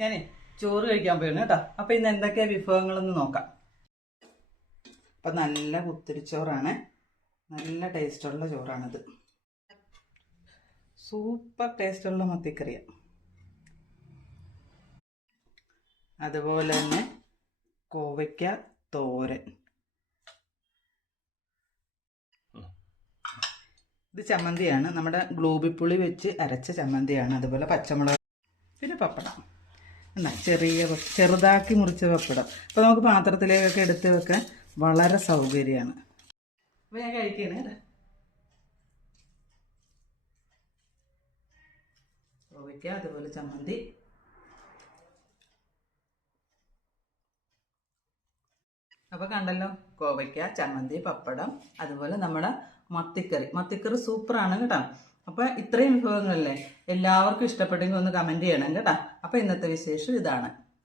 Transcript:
ഞാനേ ചോറ് കഴിക്കാൻ പോയാണ് കേട്ടോ. അപ്പൊ ഇന്ന് എന്തൊക്കെയാ വിഭവങ്ങളെന്ന് നോക്കാം. അപ്പൊ നല്ല കുത്തിരിച്ചോറാണ്. നല്ല ടേസ്റ്റുള്ള ചോറാണിത്. സൂപ്പർ ടേസ്റ്റുള്ള മത്തിക്കറിയാണ് അതുപോലെ തന്നെ കോവയ്ക്ക തോരൻ. ഇത് ചമ്മന്തിയാണ്. നമ്മുടെ ഗ്ലൂബിപ്പുളി വെച്ച് അരച്ച ചമ്മന്തിയാണ്. അതുപോലെ പച്ചമുളക് പിന്നെ പപ്പടം. എന്നാ ചെറിയ ചെറുതാക്കി മുറിച്ച പപ്പടം. അപ്പോൾ നമുക്ക് പാത്രത്തിലേക്കൊക്കെ എടുത്ത് വെക്കാൻ വളരെ സൗകര്യമാണ്. അപ്പോൾ ഞാൻ കഴിക്കണേ കോവയ്ക്ക അതുപോലെ ചമ്മന്തി. അപ്പോൾ കണ്ടല്ലോ കോവയ്ക്ക ചമ്മന്തി പപ്പടം അതുപോലെ നമ്മുടെ മത്തിക്കറി. മത്തിക്കറി സൂപ്പറാണ് കേട്ടോ. അപ്പോൾ ഇത്രയും വിഭവങ്ങളല്ലേ? എല്ലാവർക്കും ഇഷ്ടപ്പെട്ടെങ്കിൽ ഒന്ന് കമന്റ് ചെയ്യണം കേട്ടോ. അപ്പോൾ ഇന്നത്തെ വിശേഷം ഇതാണ്.